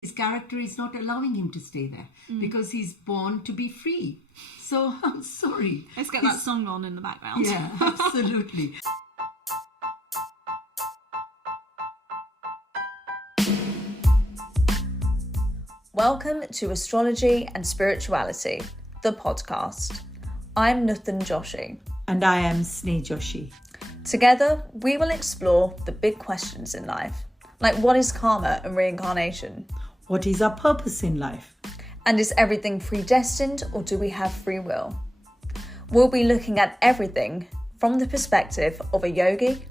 His character is not allowing him to stay there because he's born to be free. So I'm sorry. Let's get that song on in the background. Yeah, absolutely. Welcome to Astrology and Spirituality, the podcast. I'm Middleton Joshi. And I am Sneh Joshi. Together, we will explore the big questions in life, like what is karma and reincarnation? What is our purpose in life? And is everything predestined or do we have free will? We'll be looking at everything from the perspective of a yogi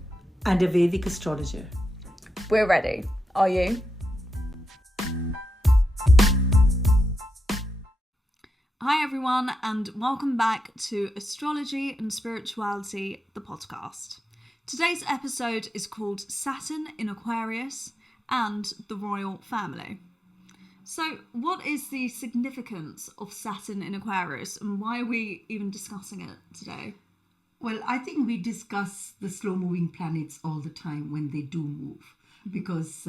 And a Vedic astrologer. We're ready. Are you? Hi everyone, and welcome back to Astrology and Spirituality, the podcast. Today's episode is called Saturn in Aquarius and the Royal Family. So, what is the significance of Saturn in Aquarius, and why are we even discussing it today? Well, I think we discuss the slow-moving planets all the time when they do move, because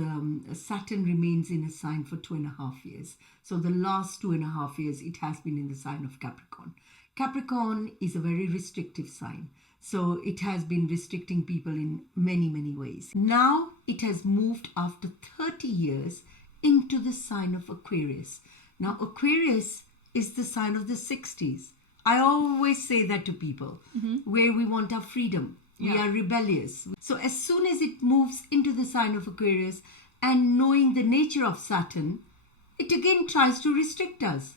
Saturn remains in a sign for 2.5 years. So the last 2.5 years, it has been in the sign of Capricorn. Capricorn is a very restrictive sign. So it has been restricting people in many, many ways. Now it has moved after 30 years into the sign of Aquarius. Now Aquarius is the sign of the 60s. I always say that to people, where we want our freedom. We are rebellious. So as soon as it moves into the sign of Aquarius and knowing the nature of Saturn, it again tries to restrict us.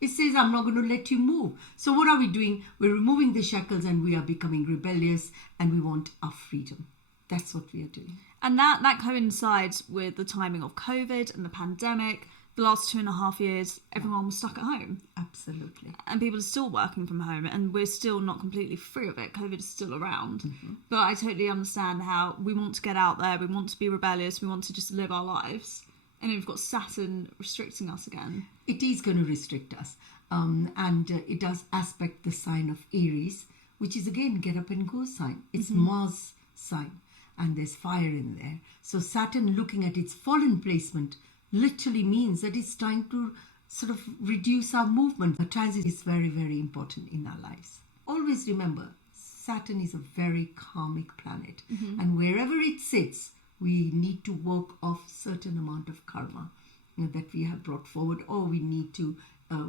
It says, I'm not going to let you move. So what are we doing? We're removing the shackles and we are becoming rebellious and we want our freedom. That's what we are doing. And that coincides with the timing of COVID and the pandemic. The last 2.5 years, everyone was stuck at home. Absolutely. And people are still working from home, and we're still not completely free of it. COVID is still around. But I totally understand how we want to get out there, we want to be rebellious, we want to just live our lives. And then we've got Saturn restricting us again. It is going to restrict us. And it does aspect the sign of Aries, which is again get up and go sign. It's Mars sign. And there's fire in there. So Saturn, looking at its fallen placement, literally means that it's trying to sort of reduce our movement. The transit is very, very important in our lives. Always remember, Saturn is a very karmic planet. And wherever it sits, we need to work off certain amount of karma that we have brought forward, or we need to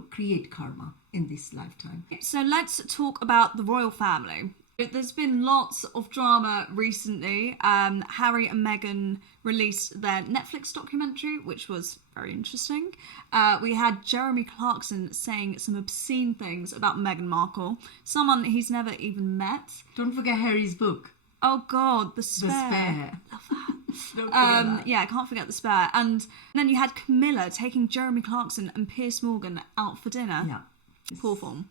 create karma in this lifetime. So let's talk about the royal family. There's been lots of drama recently. Harry and Meghan released their Netflix documentary, which was very interesting. We had Jeremy Clarkson saying some obscene things about Meghan Markle, someone he's never even met. Don't forget Harry's book. Oh God, The Spare. The Spare. Love that. Don't forget that. Yeah, I can't forget The Spare. And then you had Camilla taking Jeremy Clarkson and Piers Morgan out for dinner. Yeah. Poor form.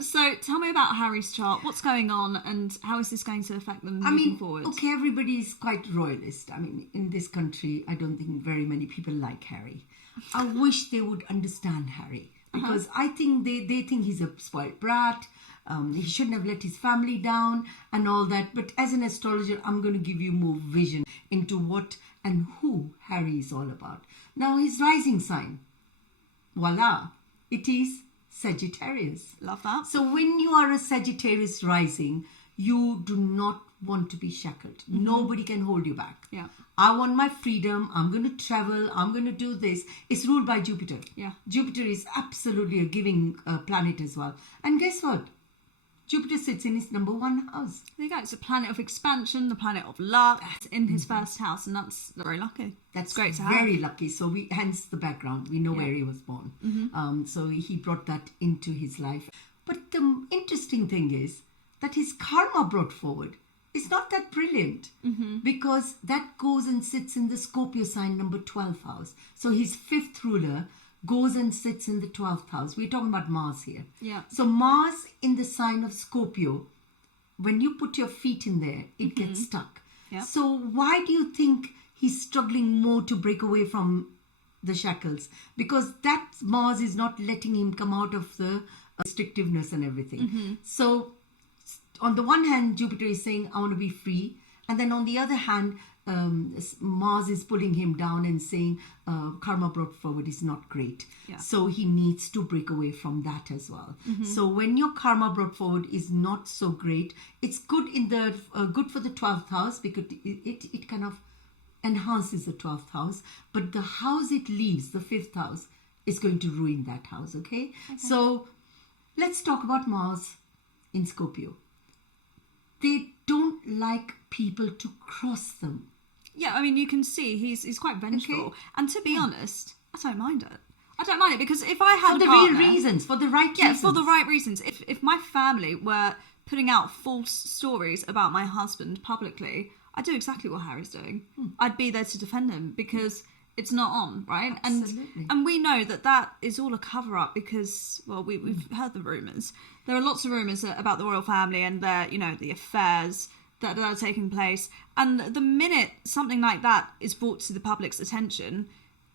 So tell me about Harry's chart. What's going on and how is this going to affect them moving forward? Okay, everybody is quite royalist. I mean, in this country, I don't think very many people like Harry. I wish they would understand Harry because I think they think he's a spoiled brat. He shouldn't have let his family down and all that. But as an astrologer, I'm going to give you more vision into what and who Harry is all about. Now, his rising sign, voila, it is Sagittarius. Love that. So when you are a Sagittarius rising, you do not want to be shackled. Nobody can hold you back. Yeah. I want my freedom. I'm going to travel. I'm going to do this. It's ruled by Jupiter. Yeah. Jupiter is absolutely a giving planet as well. And guess what? Jupiter sits in his number 1 house. There you go. It's a planet of expansion, the planet of luck. It's in his first house, and that's very lucky. That's great to have. Very lucky. So hence the background. We know where he was born. So he brought that into his life. But the interesting thing is that his karma brought forward is not that brilliant because that goes and sits in the Scorpio sign number 12 house. So his 5th ruler goes and sits in the 12th house. We're talking about Mars here. Yeah. So Mars in the sign of Scorpio, when you put your feet in there, it gets stuck. Yeah. So why do you think he's struggling more to break away from the shackles? Because that Mars is not letting him come out of the restrictiveness and everything. So on the one hand, Jupiter is saying, I want to be free. And then on the other hand, Mars is pulling him down and saying karma brought forward is not great. Yeah. So he needs to break away from that as well. So when your karma brought forward is not so great, it's good in the good for the 12th house because it kind of enhances the 12th house, but the house it leaves, the 5th house, is going to ruin that house. Okay. So let's talk about Mars in Scorpio. They don't like people to cross them. Yeah, I mean, you can see he's quite vengeful. Okay. And to be honest, I don't mind it. I don't mind it because if I had For a the partner, real reasons, for the right reasons. yeah, for the right reasons. If my family were putting out false stories about my husband publicly, I'd do exactly what Harry's doing. I'd be there to defend him because it's not on, right? Absolutely. And we know that is all a cover-up because, well, we've heard the rumours. There are lots of rumours about the royal family and their, the affairs that are taking place. And the minute something like that is brought to the public's attention,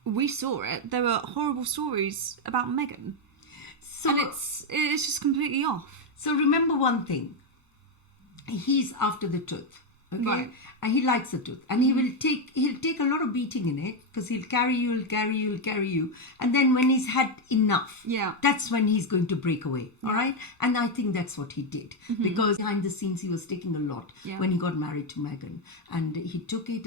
we saw it. There were horrible stories about Meghan. So, And it's just completely off. So remember one thing. He's after the truth. Okay? Right. And he likes the truth. And he'll take a lot of beating in it because he'll carry you. And then when he's had enough, that's when he's going to break away. All right? And I think that's what he did. Because behind the scenes, he was taking a lot when he got married to Meghan. And he took it.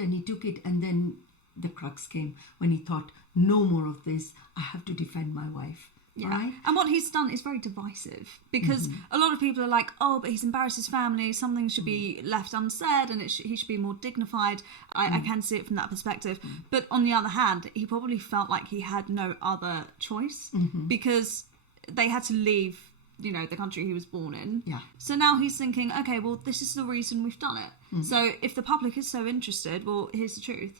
And then the crux came when he thought, no more of this. I have to defend my wife. Yeah. Right? And what he's done is very divisive because a lot of people are like, oh, but he's embarrassed his family. Something should be left unsaid and he should be more dignified. I can see it from that perspective. But on the other hand, he probably felt like he had no other choice because they had to leave, the country he was born in. Yeah. So now he's thinking, okay, well, this is the reason we've done it. So if the public is so interested, well, here's the truth.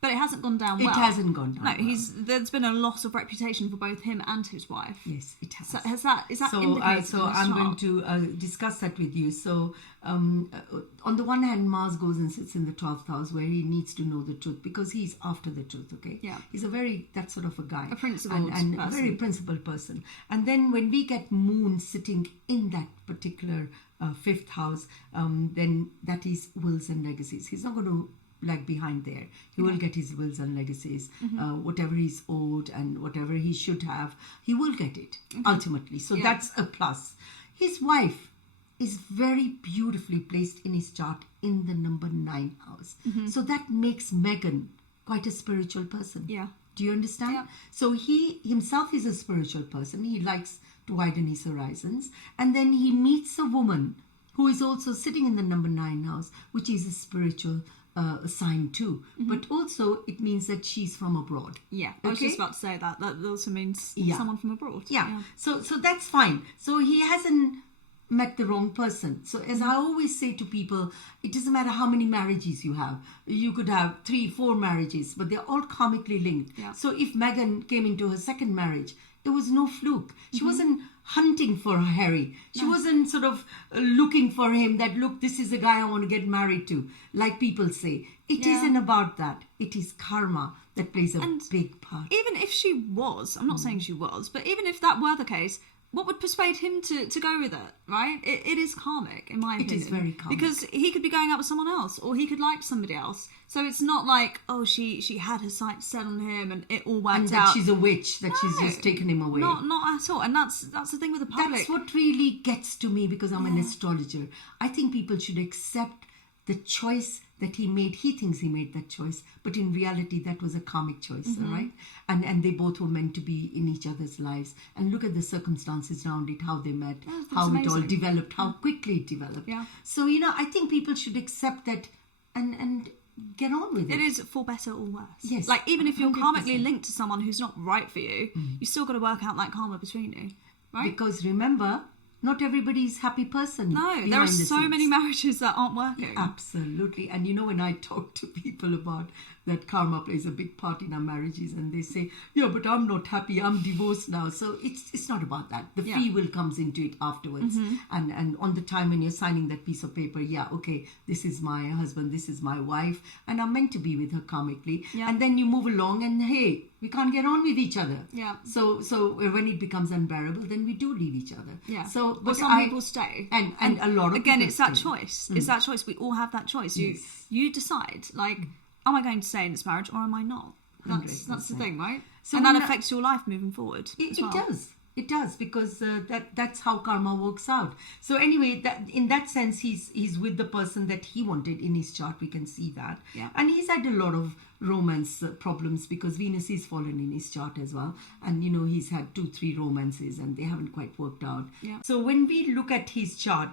But it hasn't gone down well. It hasn't gone down well. There's been a loss of reputation for both him and his wife. Yes, it has. So is that indicated? So I'm going to discuss that with you. So on the one hand, Mars goes and sits in the 12th house where he needs to know the truth because he's after the truth. Okay. Yeah. He's that sort of a guy. A principled and person. a very principled person. And then when we get Moon sitting in that particular 5th house, then that is wills and legacies. He's not going to lag behind there. He will get his wills and legacies, whatever he's owed and whatever he should have, he will get it ultimately. So that's a plus. His wife is very beautifully placed in his chart in the number 9 house. So that makes Meghan quite a spiritual person. Yeah. Do you understand? Yeah. So he himself is a spiritual person. He likes to widen his horizons. And then he meets a woman who is also sitting in the number 9 house, which is a spiritual sign too. But also it means that she's from abroad. Yeah, I was just about to say that. That also means someone from abroad. Yeah. So that's fine. So he hasn't met the wrong person. So as I always say to people, it doesn't matter how many marriages you have. You could have 3-4 marriages, but they're all karmically linked. Yeah. So if Meghan came into her second marriage, it was no fluke. She wasn't hunting for Harry. She wasn't sort of looking for him that, look, this is the guy I want to get married to. Like people say. It isn't about that. It is karma that plays a big part. Even if she was, I'm not saying she was, but even if that were the case, what would persuade him to go with it, right? It is karmic, in my opinion. It is very karmic. Because he could be going out with someone else, or he could like somebody else. So it's not like, oh, she had her sights set on him and it all worked and that out. she's a witch, that she's just taken him away. Not at all. And that's the thing with the public. That's what really gets to me because I'm an astrologer. I think people should accept the choice that he made. He thinks he made that choice, but in reality that was a karmic choice, all right? And they both were meant to be in each other's lives. And look at the circumstances around it, how they met, how it all developed, how quickly it developed. Yeah. So, I think people should accept that and get on with it. It is for better or worse. Yes. Like, even if you're 100%. karmically linked to someone who's not right for you, you still got to work out that karma between you, right? Because remember, not everybody's happy person. No, there are so many marriages that aren't working. Absolutely. And when I talk to people about that karma plays a big part in our marriages, and they say, yeah, but I'm not happy, I'm divorced now. So it's not about that. The free will comes into it afterwards. And on the time when you're signing that piece of paper, okay, this is my husband, this is my wife, and I'm meant to be with her karmically. And then you move along and hey, we can't get on with each other. So when it becomes unbearable, then we do leave each other. But some people stay, and a lot of again, people it's that stay. choice. It's that choice. We all have that choice. You decide, like, am I going to stay in this marriage or am I not? That's the thing, right? So and that affects your life moving forward. It does. It does, because that's how karma works out. So anyway, that in that sense, he's with the person that he wanted in his chart. We can see that. And he's had a lot of romance problems because Venus is fallen in his chart as well. And, he's had 2-3 romances and they haven't quite worked out. So when we look at his chart,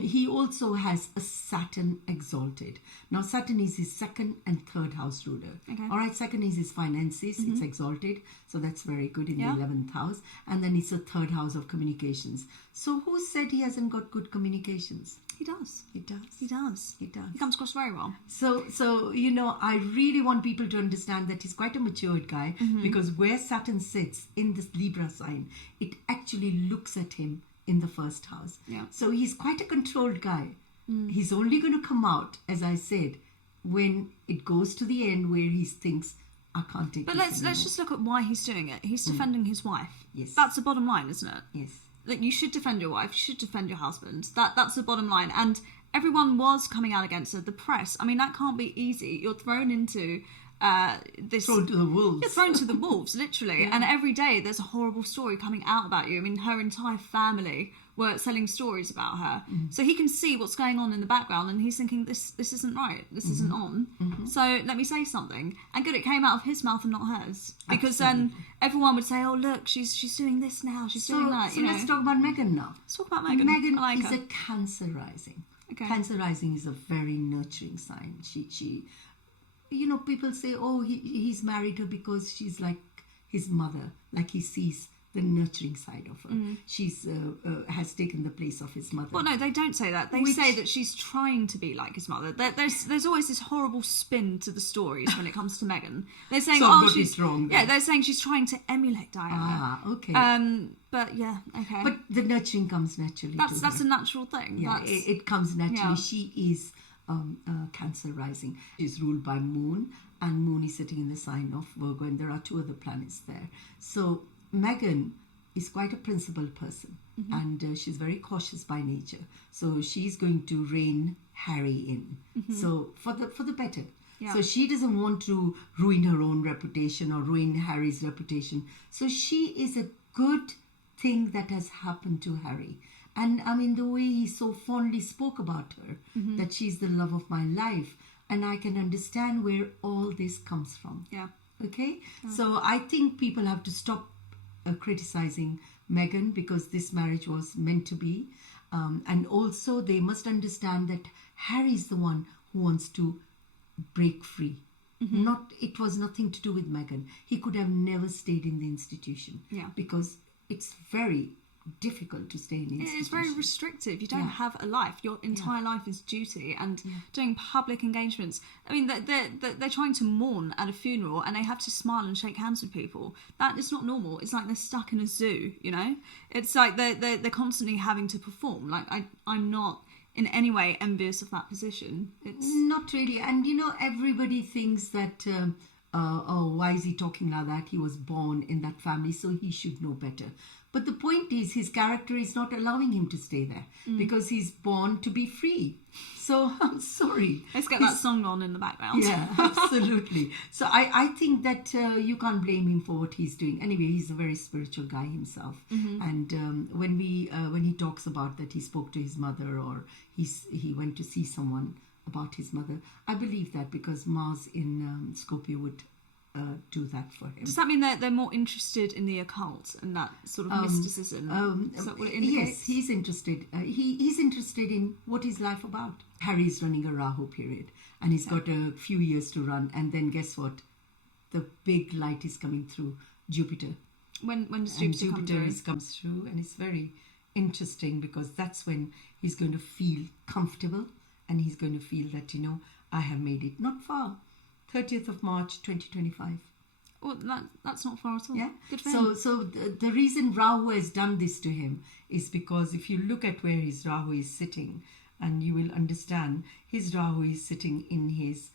he also has a Saturn exalted. Now, Saturn is his 2nd and 3rd house ruler. All right, 2nd is his finances. It's exalted. So that's very good in the 11th house. And then it's a 3rd house of communications. So who said he hasn't got good communications? He does. He does. He does. He does. He comes across very well. So I really want people to understand that he's quite a matured guy, because where Saturn sits in this Libra sign, it actually looks at him in the 1st house. So he's quite a controlled guy. He's only going to come out, as I said, when it goes to the end where he thinks, I can't take But this let's just look at why he's doing it. He's defending his wife. Yes. That's the bottom line, isn't it? Yes. Like, you should defend your wife, you should defend your husband. That's the bottom line. And everyone was coming out against her. The press, I mean, that can't be easy. You're thrown into this... Thrown to the wolves. You're thrown to the wolves, literally. And every day there's a horrible story coming out about you. I mean, her entire family were selling stories about her. So he can see what's going on in the background and he's thinking, this isn't right. This isn't on. So let me say something. And good, it came out of his mouth and not hers. Because then everyone would say, oh, look, she's doing this now. She's doing that. So let's talk about Meghan now. Let's talk about Meghan. Meghan I like is her. a Cancer rising. Okay. Cancer rising is a very nurturing sign. She people say, oh, he's married her because she's like his mother, like he sees the nurturing side of her. She's has taken the place of his mother. Well, no, they don't say that. They say that she's trying to be like his mother. There's always this horrible spin to the stories when it comes to Meghan. They're saying, she's wrong. Then. Yeah, they're saying she's trying to emulate Diana. Okay. But yeah, okay. But the nurturing comes naturally. That's a natural thing. Yeah, it comes naturally. Yeah. She is Cancer rising. She's ruled by Moon, and Moon is sitting in the sign of Virgo, and there are 2 other planets there. So Meghan is quite a principled person, and she's very cautious by nature. So she's going to rein Harry in. So for the better. Yeah. So she doesn't want to ruin her own reputation or ruin Harry's reputation. So she is a good thing that has happened to Harry. And I mean, the way he so fondly spoke about her, that she's the love of my life. And I can understand where all this comes from. Yeah. Okay? So I think people have to stop criticizing Meghan, because this marriage was meant to be. And also they must understand that Harry's the one who wants to break free. It was nothing to do with Meghan. He could have never stayed in the institution. Yeah. Because it's very difficult to stay in the institution. It's very restrictive. You don't have a life. Your entire life is duty and doing public engagements. I mean, they're trying to mourn at a funeral and they have to smile and shake hands with people. That is not normal. It's like they're stuck in a zoo, It's like they're constantly having to perform. Like, I'm not in any way envious of that position. It's not really. And, everybody thinks that... why is he talking like that? He was born in that family, so he should know better. But the point is, his character is not allowing him to stay there because he's born to be free. So I'm sorry. Let's get that song on in the background. Yeah, absolutely. So I think that you can't blame him for what he's doing. Anyway, he's a very spiritual guy himself. And when he talks about that he spoke to his mother, or he went to see someone about his mother, I believe that, because Mars in Scorpio would do that for him. Does that mean that they're more interested in the occult and that sort of mysticism? Is that what it indicates? Yes, he's interested. He's interested in what is life about. Harry's running a Rahu period, and he's got a few years to run. And then guess what? The big light is coming through Jupiter. When does Jupiter come through? comes through, and it's very interesting, because that's when he's going to feel comfortable, and he's going to feel that, I have made it not far. 30th of March 2025. Well, that's not far at all. Yeah. Good for him. So the reason Rahu has done this to him is because if you look at where his Rahu is sitting, and you will understand, his Rahu is sitting in his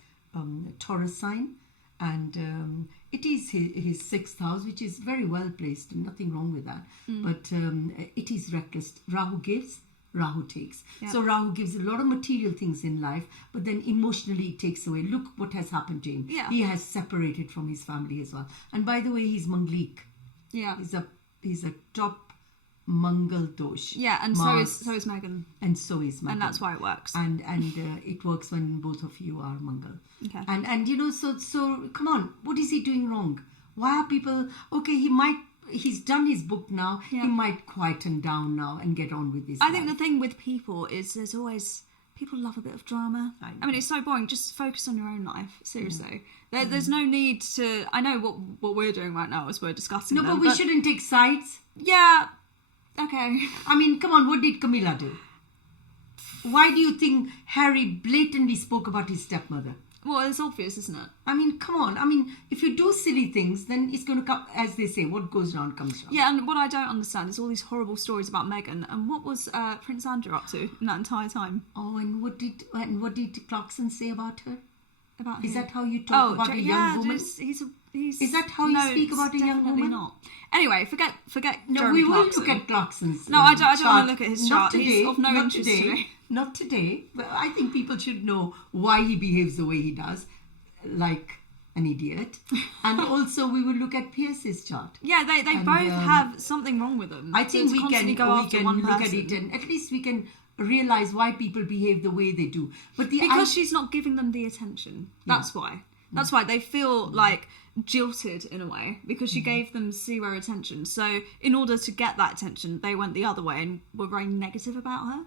Taurus sign, and it is his 6th house, which is very well placed, and nothing wrong with that. But it is reckless. Rahu gives, Rahu takes. Yeah. So Rahu gives a lot of material things in life, but then emotionally it takes away. Look what has happened to him. Yeah. He has separated from his family as well. And by the way, he's Manglik. Yeah. He's a top Mangal dosh. Yeah, and Mars, so is Meghan. and so is Meghan. And that's why it works. And it works when both of you are Mangal. Okay. And so come on, what is he doing wrong? Why are people okay? He's done his book now. Yeah. He might quieten down now and get on with his I life. think the thing with people is there's always people love a bit of drama. I mean, it's so boring. Just focus on your own life. Seriously, there's no need to. I know what we're doing right now is we're discussing. No, them, but we shouldn't take sides. Yeah. Okay. I mean, come on, what did Camilla do? Why do you think Harry blatantly spoke about his stepmother? Well, it's obvious, isn't it? I mean, come on. I mean, if you do silly things, then it's going to come, as they say, what goes around comes around. Yeah, and what I don't understand is all these horrible stories about Meghan, and what was Prince Andrew up to in that entire time? Oh, and what did Clarkson say about her? About Is who? that how you talk about a young woman? He's Is that how you speak about a young definitely woman? not. Anyway, forget No, Jeremy we will Clarkson. look at Clarkson's No, I don't chart. want to look at his Not chart. He's today, of no not interest today, to me. Not today. But I think people should know why he behaves the way he does, like an idiot. And also we will look at Pierce's chart. Yeah, they both have something wrong with them. I think we can go after one look at person. it, and at least we can realize why people behave the way they do. But Because she's not giving them the attention. That's why. That's why they feel like jilted in a way, because she gave them zero attention. So in order to get that attention, they went the other way and were very negative about her.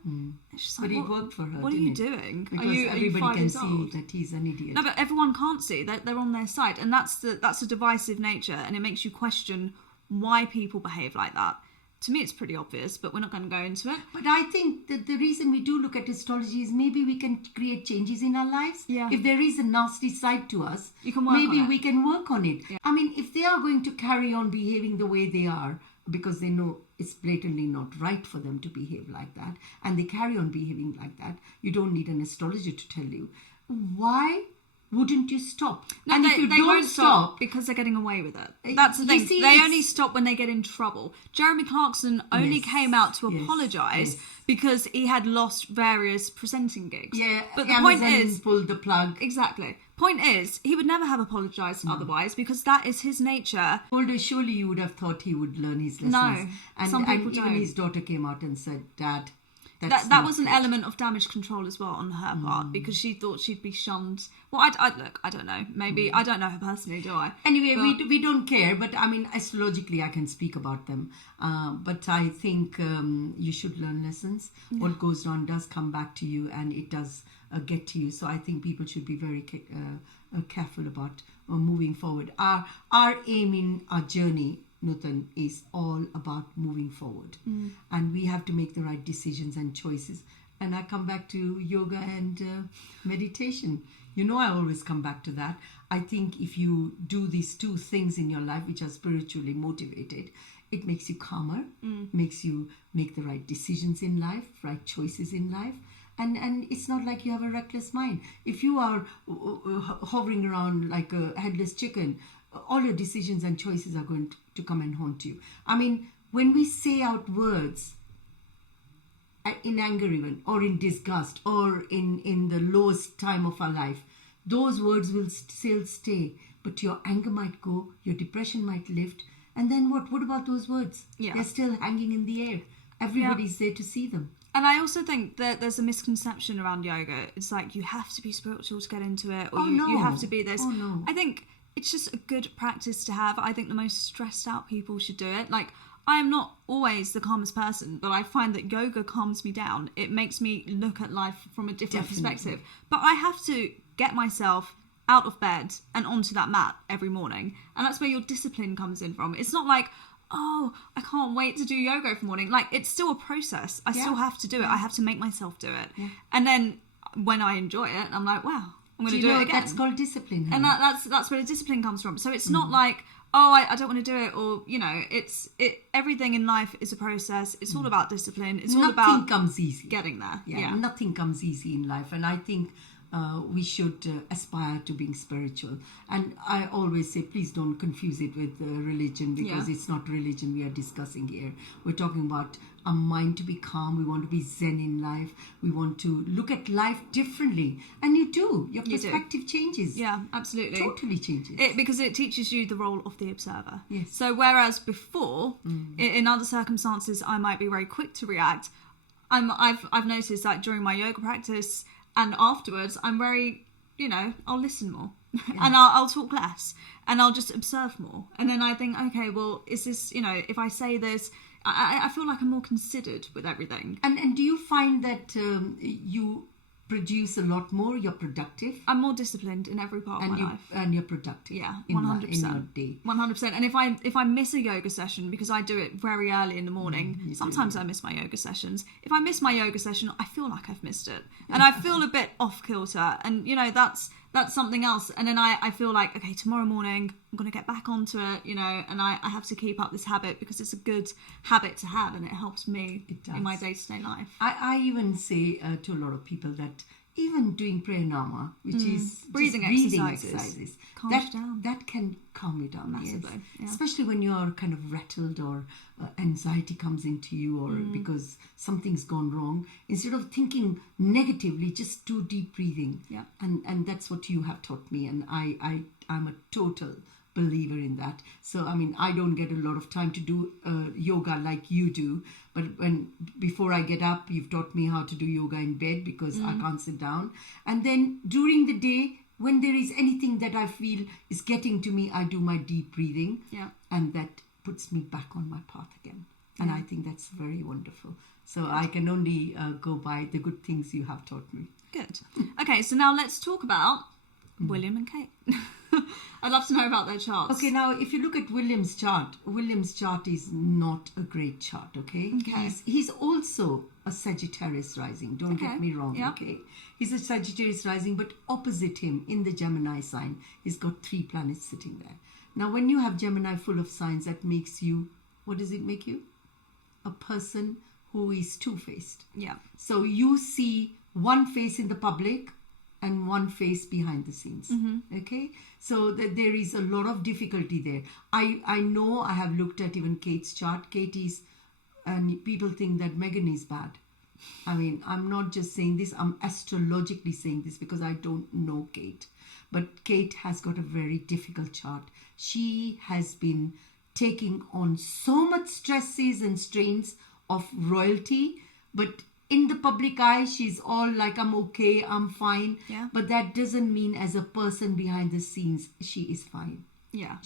It's just like, But it worked for her. What are didn't you it? doing? Because are you everybody 5 can years see old? that he's an idiot. No, but everyone can't see. They're on their side, and that's a divisive nature, and it makes you question why people behave like that. To me, it's pretty obvious, but we're not going to go into it. But I think that the reason we do look at astrology is maybe we can create changes in our lives. Yeah. If there is a nasty side to us, You can work maybe on it. we can work on it. Yeah. I mean, if they are going to carry on behaving the way they are, because they know it's blatantly not right for them to behave like that, and they carry on behaving like that, you don't need an astrologer to tell you. Why wouldn't you stop? No, and they, if you they don't won't stop because they're getting away with it. That's the you thing. see, They it's- only stop when they get in trouble. Jeremy Clarkson only Yes, came out to yes, apologise yes. because he had lost various presenting gigs. Yeah, but the Amazon point is, pulled the plug. exactly. Point is, he would never have apologised otherwise, because that is his nature. Older, surely you would have thought he would learn his lessons. No, and, some people and even don't. his daughter came out and said, "Dad, That not was an good." element of damage control as well on her part, because she thought she'd be shunned. Well, I don't know. Maybe I don't know her personally, do I? Anyway, But- we don't care, but I mean, astrologically, I can speak about them. But I think you should learn lessons. What goes on does come back to you, and it does get to you. So I think people should be very careful about moving forward. Our aim in our journey, Nutan, is all about moving forward, and we have to make the right decisions and choices. And I come back to yoga and meditation. You know, I always come back to that. I think if you do these two things in your life, which are spiritually motivated, it makes you calmer, makes you make the right decisions in life, right choices in life. And it's not like you have a reckless mind. If you are hovering around like a headless chicken, all your decisions and choices are going to come and haunt you. I mean, when we say out words in anger even, or in disgust, or in the lowest time of our life, those words will still stay. But your anger might go, your depression might lift, and then what? What about those words? Yeah. They're still hanging in the air. Everybody's there to see them. And I also think that there's a misconception around yoga. It's like you have to be spiritual to get into it, or you have to be this. Oh, no. I think it's just a good practice to have. I think the most stressed out people should do it. Like, I am not always the calmest person, but I find that yoga calms me down. It makes me look at life from a different perspective. But I have to get myself out of bed and onto that mat every morning. And that's where your discipline comes in from. It's not like, oh, I can't wait to do yoga every morning. Like, it's still a process. I still have to do it. I have to make myself do it. And then when I enjoy it, I'm like, wow, I'm going to do it again. That's called discipline. And that's where the discipline comes from. So it's not like, oh, I don't want to do it, or, you know, everything in life is a process. It's all about discipline. It's all about nothing comes easy. Getting there. Yeah, nothing comes easy in life. And I think we should aspire to being spiritual. And I always say, please don't confuse it with religion, because it's not religion we are discussing here. We're talking about our mind to be calm. We want to be zen in life. We want to look at life differently. And you do. Your perspective changes. Yeah, absolutely. Totally changes. Because it teaches you the role of the observer. Yes. So whereas before, in other circumstances, I might be very quick to react, I've noticed that during my yoga practice and afterwards, I'm very, you know, I'll listen more. And I'll talk less. And I'll just observe more. And then I think, okay, well, is this, you know, if I say this, I feel like I'm more considered with everything. And do you find that you produce a lot more? You're productive? I'm more disciplined in every part of my life. And you're productive. Yeah, 100%. In your day. 100%. And if I miss a yoga session, because I do it very early in the morning, sometimes I miss my yoga sessions. If I miss my yoga session, I feel like I've missed it. And I feel a bit off kilter. And, you know, that's something else. And then I feel like, okay, tomorrow morning I'm going to get back onto it, you know, and I have to keep up this habit because it's a good habit to have and it helps me in my day-to-day life. I even say to a lot of people that even doing pranayama, which is breathing exercises, down. that can calm you down massively. Yes. Yeah. Especially when you're kind of rattled or anxiety comes into you, or because something's gone wrong. Instead of thinking negatively, just do deep breathing. Yeah. And that's what you have taught me, and I'm a total believer in that. So I mean, I don't get a lot of time to do yoga like you do, but before I get up, you've taught me how to do yoga in bed because I can't sit down. And then during the day, when there is anything that I feel is getting to me, I do my deep breathing, and that puts me back on my path again. And I think that's very wonderful. So I can only go by the good things you have taught me. Good. Okay, so now let's talk about William and Kate. I'd love to know about their charts. Okay, now if you look at William's chart is not a great chart, okay? He's also a Sagittarius rising, don't get me wrong, okay? He's a Sagittarius rising, but opposite him in the Gemini sign, he's got 3 planets sitting there. Now, when you have Gemini full of signs, that makes you, what does it make you? A person who is two-faced. Yeah. So you see one face in the public and one face behind the scenes. Okay, so there is a lot of difficulty there. I know, I have looked at even Kate's chart. Kate is, and people think that Meghan is bad. I mean, I'm not just saying this, I'm astrologically saying this because I don't know Kate. But Kate has got a very difficult chart. She has been taking on so much stresses and strains of royalty, but in the public eye, she's all like, I'm okay, I'm fine. Yeah. But that doesn't mean as a person behind the scenes, she is fine. Yeah.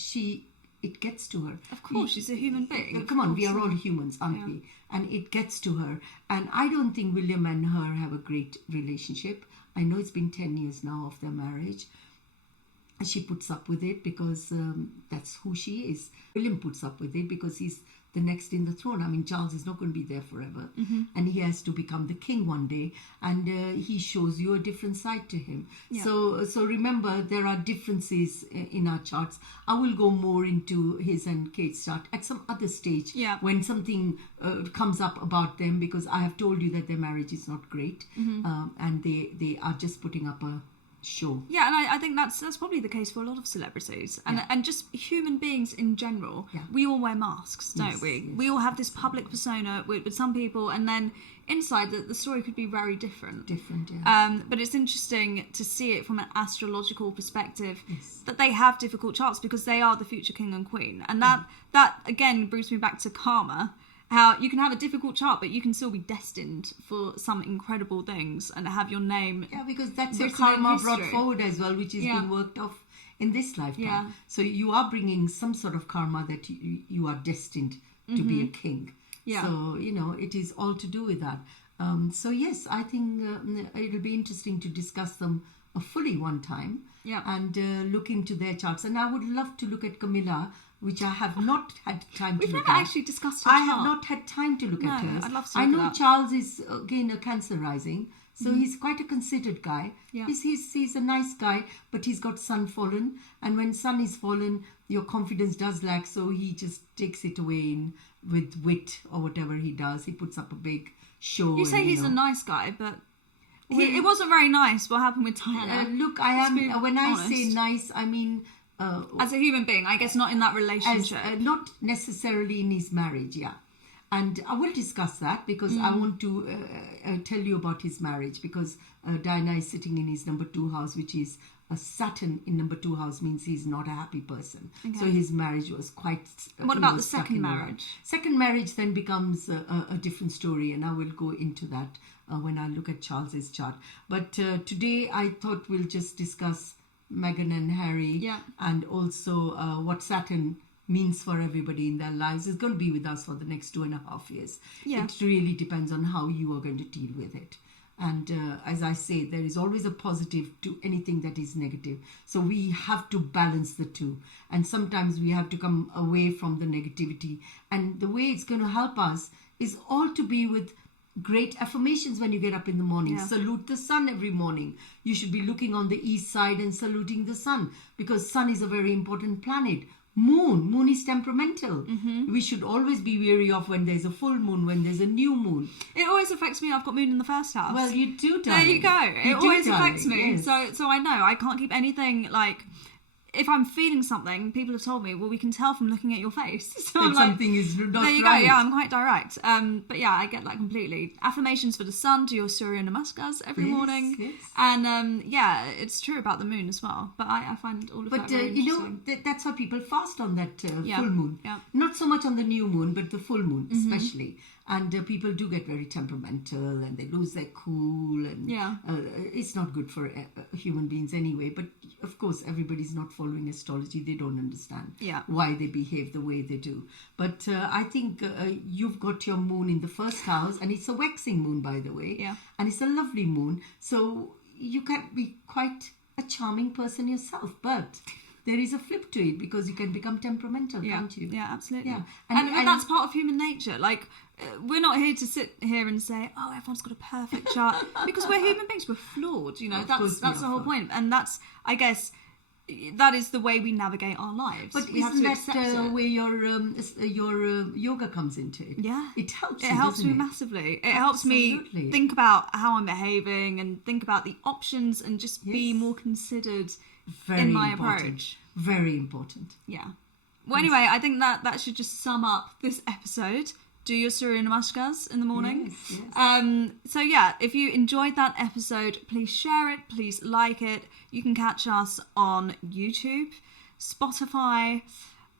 It gets to her. Of course, she's a human being. Come on, we are all humans, aren't we? And it gets to her. And I don't think William and her have a great relationship. I know it's been 10 years now of their marriage. And she puts up with it because that's who she is. William puts up with it because he's the next in the throne. I mean, Charles is not going to be there forever. And he has to become the king one day. And he shows you a different side to him. Yeah. So remember, there are differences in our charts. I will go more into his and Kate's chart at some other stage when something comes up about them, because I have told you that their marriage is not great. And they are just putting up a show. Yeah, and I think that's probably the case for a lot of celebrities and just human beings in general. We all wear masks, don't we? Yes. We all have this public persona with some people, and then inside the story could be very different. But it's interesting to see it from an astrological perspective that they have difficult charts because they are the future king and queen, and that again brings me back to karma. How you can have a difficult chart, but you can still be destined for some incredible things and have your name. Yeah, because that's your karma brought forward as well, which is being worked off in this lifetime. Yeah. So you are bringing some sort of karma that you are destined to be a king. Yeah. So, it is all to do with that. So, yes, I think it'll be interesting to discuss them fully one time and look into their charts. And I would love to look at Camilla, which I have not had time to look at. We've never actually discussed her chart. I have not had time to look at hers. I'd love to I look know at that. Charles is, again, a Cancer rising. So he's quite a considered guy. Yeah. He's a nice guy, but he's got sun fallen. And when sun is fallen, your confidence does lack. So he just takes it away with wit or whatever he does. He puts up a big show. You say he's a nice guy, but it wasn't very nice what happened with Tyler. Look, when I say nice, I mean... as a human being, I guess not in that relationship. Not necessarily in his marriage, yeah. And I will discuss that because I want to tell you about his marriage, because Diana is sitting in his number 2 house, which is a Saturn in number 2 house means he's not a happy person. Okay. So his marriage was quite... What about the second marriage? Second marriage then becomes a different story, and I will go into that when I look at Charles's chart. But today I thought we'll just discuss Meghan and Harry, and also what Saturn means for everybody in their lives. Is going to be with us for the next 2.5 years. Yeah. It really depends on how you are going to deal with it. And as I say, there is always a positive to anything that is negative. So we have to balance the two. And sometimes we have to come away from the negativity. And the way it's going to help us is all to be with great affirmations when you get up in the morning. Yeah. Salute the sun every morning. You should be looking on the east side and saluting the sun, because sun is a very important planet. Moon is temperamental. We should always be wary of when there's a full moon, when there's a new moon. It always affects me. I've got moon in the first house. Well, you do, darling. There you go. It always affects me. Yes. So I know I can't keep anything, like, if I'm feeling something, people have told me, well, we can tell from looking at your face. So I'm like, something is not there you right. go. Yeah, I'm quite direct. But yeah, I get that completely. Affirmations for the sun, do your Surya Namaskars every morning. Yes. And yeah, it's true about the moon as well. But I find all of that very interesting. But that's why people fast on that full moon. Yeah. Not so much on the new moon, but the full moon especially. And people do get very temperamental, and they lose their cool, and it's not good for human beings anyway. But of course, everybody's not following astrology. They don't understand why they behave the way they do. But I think you've got your moon in the first house, and it's a waxing moon, by the way, and it's a lovely moon. So you can be quite a charming person yourself, but there is a flip to it, because you can become temperamental, can't you? Yeah, absolutely. Yeah. And that's part of human nature. Like, we're not here to sit here and say, oh, everyone's got a perfect chart, because we're human beings. We're flawed, you know. That's the whole point. And that's, I guess, that is the way we navigate our lives. But isn't that where your yoga comes into it? Yeah. It helps you, helps me massively. It helps me think about how I'm behaving and think about the options and just be more considered in my approach. Very important. Yeah. Well, anyway, I think that should just sum up this episode. Do your Surya Namaskars in the morning. Yes. So yeah, if you enjoyed that episode, please share it, please like it. You can catch us on YouTube, Spotify,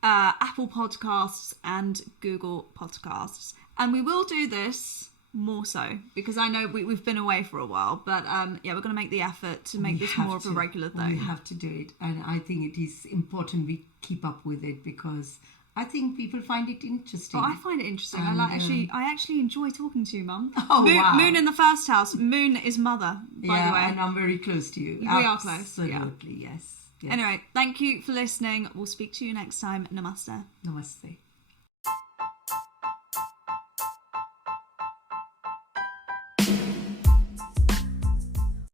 Apple Podcasts, and Google Podcasts. And we will do this more so, because I know we've been away for a while, but we're going to make the effort to make this more of a regular thing. We have to do it, and I think it is important we keep up with it, because I think people find it interesting. Oh, I find it interesting. And, I actually enjoy talking to you, Mum. Oh, wow. Moon in the first house. Moon is mother, by the way. And I'm very close to you. We are close. Absolutely, yes. Anyway, thank you for listening. We'll speak to you next time. Namaste. Namaste.